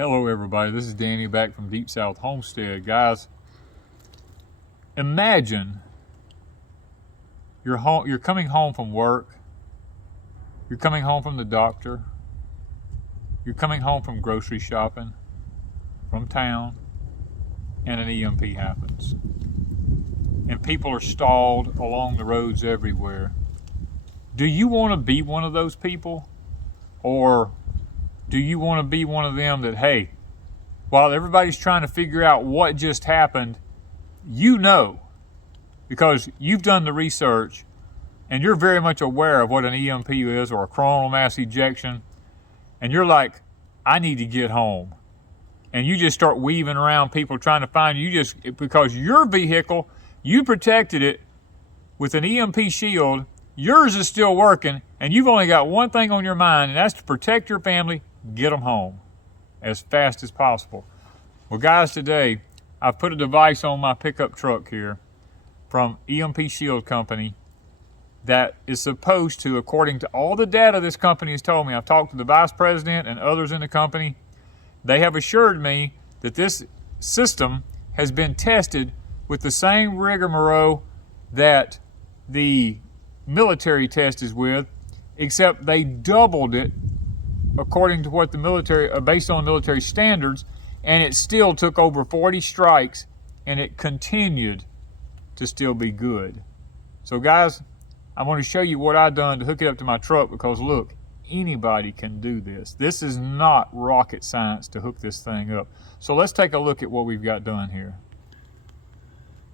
Hello everybody, this is Danny back from Deep South Homestead. Guys, imagine you're coming home from work, you're coming home from the doctor, you're coming home from grocery shopping, from town, and an EMP happens. And people are stalled along the roads everywhere. Do you want to be one of those people? Or do you want to be one of them that, hey, while everybody's trying to figure out what just happened, you know, because you've done the research and you're very much aware of what an EMP is, or a coronal mass ejection, and you're like, I need to get home. And you just start weaving around people trying to find you, just because your vehicle, you protected it with an EMP shield, yours is still working, and you've only got one thing on your mind, and that's to protect your family, get them home as fast as possible. Well, guys, today I've put a device on my pickup truck here from EMP Shield Company that is supposed to, according to all the data this company has told me, I've talked to the vice president and others in the company, they have assured me that this system has been tested with the same rigmarole that the military test is with, except they doubled it according to what the military, based on military standards, and it still took over 40 strikes, and it continued to still be good. So guys, I want to show you what I've done to hook it up to my truck, because look, anybody can do this. This is not rocket science to hook this thing up. So let's take a look at what we've got done here.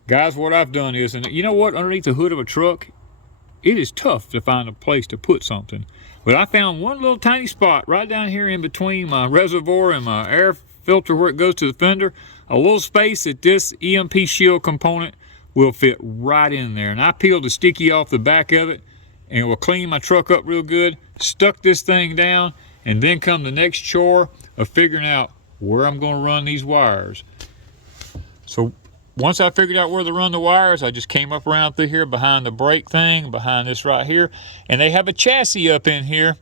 Guys, what I've done is, and you know what, underneath the hood of a truck, it is tough to find a place to put something. But I found one little tiny spot right down here in between my reservoir and my air filter where it goes to the fender, a little space that this EMP shield component will fit right in there. And I peeled the sticky off the back of it, and it will clean my truck up real good, stuck this thing down, and then come the next chore of figuring out where I'm going to run these wires. So once I figured out where to run the wires, I just came up around through here behind the brake thing, behind this right here, and they have a chassis up in here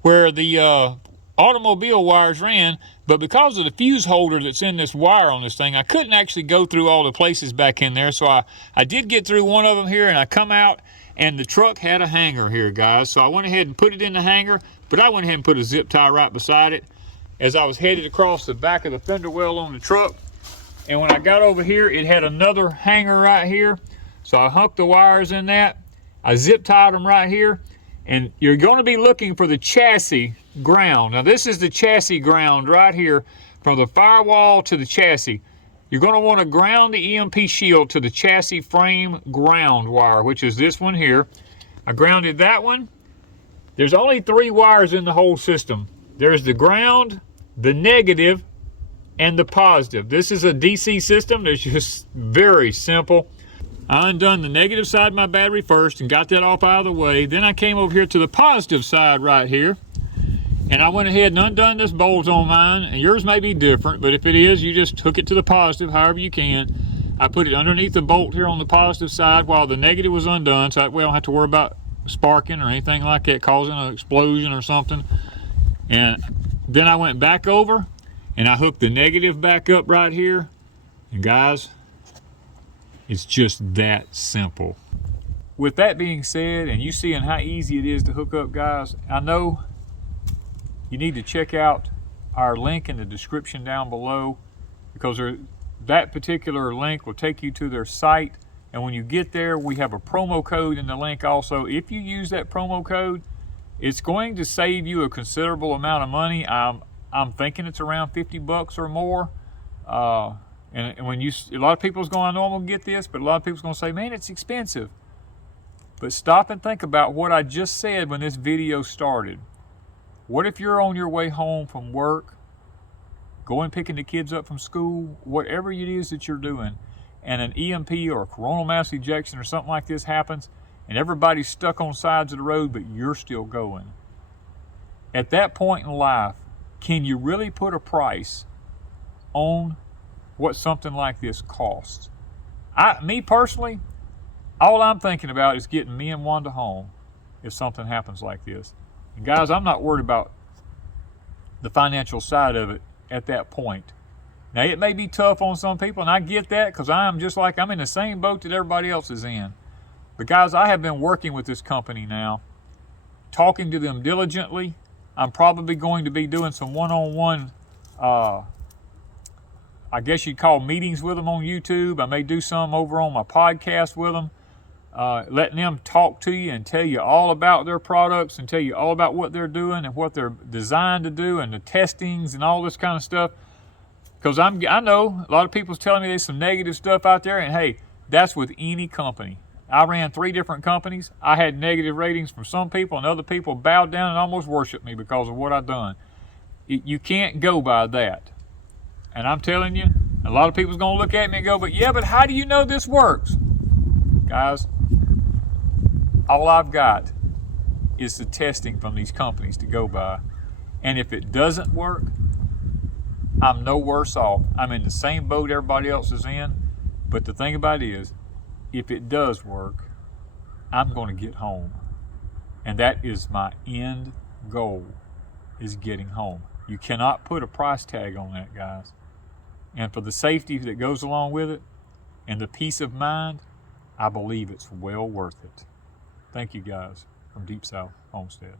where the automobile wires ran, but because of the fuse holder that's in this wire on this thing, I couldn't actually go through all the places back in there. So I did get through one of them here, and I come out, and the truck had a hanger here, guys. So I went ahead and put it in the hanger, but I went ahead and put a zip tie right beside it as I was headed across the back of the fender well on the truck. And when I got over here, it had another hanger right here. So I hooked the wires in that. I zip tied them right here. And you're going to be looking for the chassis ground. Now this is the chassis ground right here, from the firewall to the chassis. You're going to want to ground the EMP shield to the chassis frame ground wire, which is this one here. I grounded that one. There's only 3 wires in the whole system. There's the ground, the negative, and the positive. This is a DC system. It's just very simple. I undone the negative side of my battery first and got that off out of the way. Then I came over here to the positive side right here, and I went ahead and undone this bolt on mine. And yours may be different, but if it is, you just hook it to the positive however you can. I put it underneath the bolt here on the positive side while the negative was undone, so that way I don't have to worry about sparking or anything like that, causing an explosion or something. And then I went back over and I hooked the negative back up right here. And guys, it's just that simple. With that being said, and you seeing how easy it is to hook up, guys, I know you need to check out our link in the description down below, because that particular link will take you to their site. And when you get there, we have a promo code in the link also. If you use that promo code, it's going to save you a considerable amount of money. I'm thinking it's around 50 bucks or more. And when a lot of people's going, I know I'm gonna get this, but a lot of people's gonna say, man, it's expensive. But stop and think about what I just said when this video started. What if you're on your way home from work, going picking the kids up from school, whatever it is that you're doing, and an EMP or a coronal mass ejection or something like this happens, and everybody's stuck on sides of the road, but you're still going. At that point in life, can you really put a price on what something like this costs? Me personally, all I'm thinking about is getting me and Wanda home if something happens like this. And guys, I'm not worried about the financial side of it at that point. Now, it may be tough on some people, and I get that, because I'm in the same boat that everybody else is in. But guys, I have been working with this company now, talking to them diligently. I'm probably going to be doing some one-on-one, I guess you'd call meetings with them on YouTube. I may do some over on my podcast with them, letting them talk to you and tell you all about their products and tell you all about what they're doing and what they're designed to do and the testings and all this kind of stuff. Because I know a lot of people's telling me there's some negative stuff out there, and hey, that's with any company. I ran 3 different companies. I had negative ratings from some people, and other people bowed down and almost worshiped me because of what I've done. You can't go by that. And I'm telling you, a lot of people's going to look at me and go, but how do you know this works? Guys, all I've got is the testing from these companies to go by. And if it doesn't work, I'm no worse off. I'm in the same boat everybody else is in. But the thing about it is, if it does work, I'm going to get home. And that is my end goal, is getting home. You cannot put a price tag on that, guys. And for the safety that goes along with it and the peace of mind, I believe it's well worth it. Thank you, guys, from Deep South Homestead.